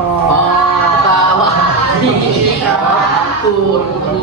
อขวาทีคาวาตูตู